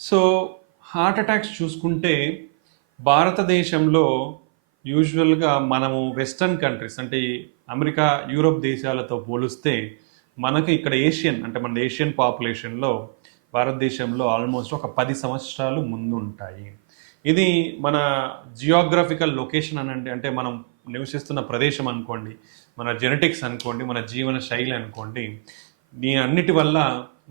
So heart attacks చూసుకుంటే భారతదేశంలో యూజువల్గా మనము వెస్టర్న్ కంట్రీస్ అంటే ఈ అమెరికా, యూరోప్ దేశాలతో పోలిస్తే మనకు ఇక్కడ ఏషియన్ అంటే మన ఏషియన్ పాపులేషన్లో భారతదేశంలో ఆల్మోస్ట్ ఒక 10 సంవత్సరాలు ముందు ఉంటాయి. ఇది మన జియోగ్రఫికల్ లొకేషన్ అనండి, అంటే మనం నివసిస్తున్న ప్రదేశం అనుకోండి, మన జెనెటిక్స్ అనుకోండి, మన జీవన శైలి అనుకోండి, దీని అన్నిటి వల్ల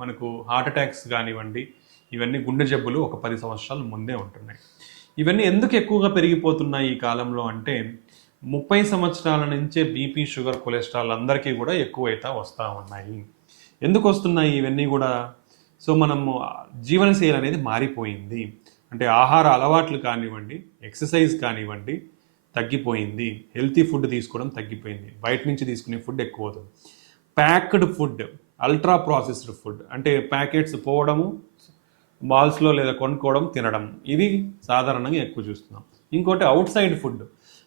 మనకు హార్ట్ అటాక్స్ కానివ్వండి, ఇవన్నీ గుండె జబ్బులు ఒక 10 సంవత్సరాల ముందే ఉంటున్నాయి. ఇవన్నీ ఎందుకు ఎక్కువగా పెరిగిపోతున్నాయి ఈ కాలంలో అంటే 30 సంవత్సరాల నుంచే బీపీ, షుగర్, కొలెస్ట్రాల్ అందరికీ కూడా ఎక్కువైతే వస్తూ ఉన్నాయి. ఎందుకు వస్తున్నాయి ఇవన్నీ కూడా? సో మనము జీవనశైలి అనేది మారిపోయింది. అంటే ఆహార అలవాట్లు కానివ్వండి, ఎక్సర్సైజ్ కానివ్వండి తగ్గిపోయింది. హెల్తీ ఫుడ్ తీసుకోవడం తగ్గిపోయింది. బయట నుంచి తీసుకునే ఫుడ్ ఎక్కువ అవుతుంది. Packed food, ultra processed food అంటే ప్యాకెట్స్ పోవడము, మాల్స్లో లేదా కొనుక్కోవడం, తినడం, ఇవి సాధారణంగా ఎక్కువ చూస్తున్నాం. ఇంకోటి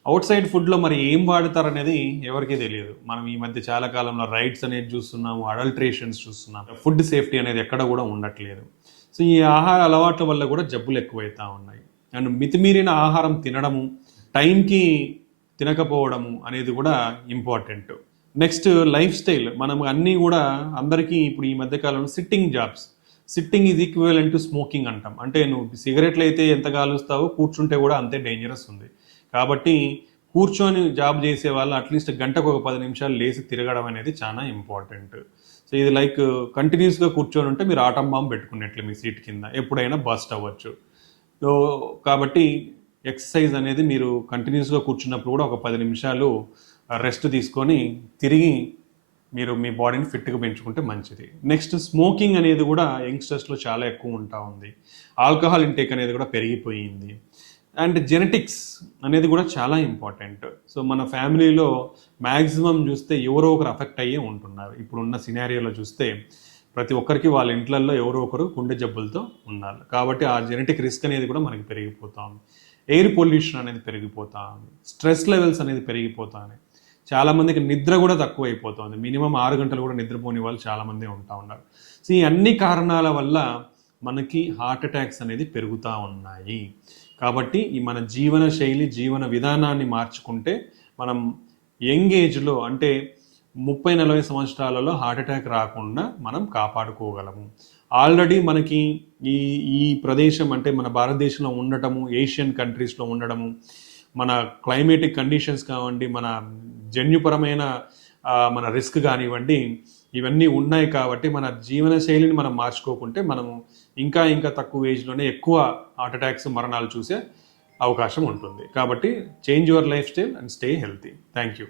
అవుట్ సైడ్ ఫుడ్లో మరి ఏం వాడతారు అనేది ఎవరికీ తెలియదు. మనం ఈ మధ్య చాలా కాలంలో రైడ్స్ అనేది చూస్తున్నాము, అడల్ట్రేషన్స్ చూస్తున్నాం, ఫుడ్ సేఫ్టీ అనేది ఎక్కడ కూడా ఉండట్లేదు. సో ఈ ఆహార అలవాట్ల వల్ల కూడా జబ్బులు ఎక్కువైతా ఉన్నాయి. అండ్ మితిమీరిన ఆహారం తినడము, టైంకి తినకపోవడము అనేది కూడా ఇంపార్టెంట్. Next life style. మనం అన్నీ కూడా అందరికీ ఇప్పుడు ఈ మధ్యకాలంలో sitting is equivalent to smoking అంటాం. అంటే నువ్వు సిగరెట్లు అయితే ఎంత కాలుస్తావో కూర్చుంటే కూడా అంతే డేంజరస్ ఉంది. కాబట్టి కూర్చొని జాబ్ చేసే వాళ్ళు అట్లీస్ట్ గంటకు ఒక 10 నిమిషాలు లేచి తిరగడం అనేది చాలా ఇంపార్టెంట్. సో ఇది లైక్ కంటిన్యూస్గా కూర్చొని ఉంటే మీరు ఆటం బాంబ్ పెట్టుకున్నట్లు మీ సీట్ కింద ఎప్పుడైనా బస్ట్ అవ్వచ్చు. సో కాబట్టి ఎక్సర్సైజ్ అనేది మీరు కంటిన్యూస్గా కూర్చున్నప్పుడు కూడా ఒక 10 నిమిషాలు రెస్ట్ తీసుకొని తిరిగి మీరు మీ బాడీని ఫిట్గా పెంచుకుంటే మంచిది. నెక్స్ట్ స్మోకింగ్ అనేది కూడా యంగ్స్టర్స్లో చాలా ఎక్కువ ఉంటా ఉంది. ఆల్కహాల్ ఇంటేక్ అనేది కూడా పెరిగిపోయింది. అండ్ జెనెటిక్స్ అనేది కూడా చాలా ఇంపార్టెంట్. సో మన ఫ్యామిలీలో మ్యాక్సిమం చూస్తే ఎవరో ఒకరు అఫెక్ట్ అయ్యే ఉంటున్నారు. ఇప్పుడున్న సినారియోలో చూస్తే ప్రతి ఒక్కరికి వాళ్ళ ఇంట్లల్లో ఎవరో ఒకరు గుండె జబ్బులతో ఉన్నారు. కాబట్టి ఆ జెనెటిక్ రిస్క్ అనేది కూడా మనకి పెరిగిపోతా ఉంది. ఎయిర్ పొల్యూషన్ అనేది పెరిగిపోతా ఉంది. స్ట్రెస్ లెవెల్స్ అనేది పెరిగిపోతా ఉన్నాయి. చాలామందికి నిద్ర కూడా తక్కువ అయిపోతుంది. మినిమం 6 గంటలు కూడా నిద్రపోని వాళ్ళు చాలామంది ఉంటా ఉన్నారు. సో ఈ అన్ని కారణాల వల్ల మనకి హార్ట్ అటాక్స్ అనేది పెరుగుతూ ఉన్నాయి. కాబట్టి ఈ మన జీవన శైలి, జీవన విధానాన్ని మార్చుకుంటే మనం యంగ్ ఏజ్లో అంటే 30-40 సంవత్సరాలలో హార్ట్ అటాక్ రాకుండా మనం కాపాడుకోగలము. ఆల్రెడీ మనకి ఈ ఈ ప్రదేశం అంటే మన భారతదేశంలో ఉండటము, ఏషియన్ కంట్రీస్లో ఉండడము, మన క్లైమేటిక్ కండిషన్స్ కానివ్వండి, మన జన్యుపరమైన మన రిస్క్ కానివ్వండి, ఇవన్నీ ఉన్నాయి. కాబట్టి మన జీవన శైలిని మనం మార్చుకోకుంటే మనము ఇంకా ఇంకా తక్కువ ఏజ్లోనే ఎక్కువ హార్ట్ అటాక్స్, మరణాలు చూసే అవకాశం ఉంటుంది. కాబట్టి change your life style and stay healthy. Thank you.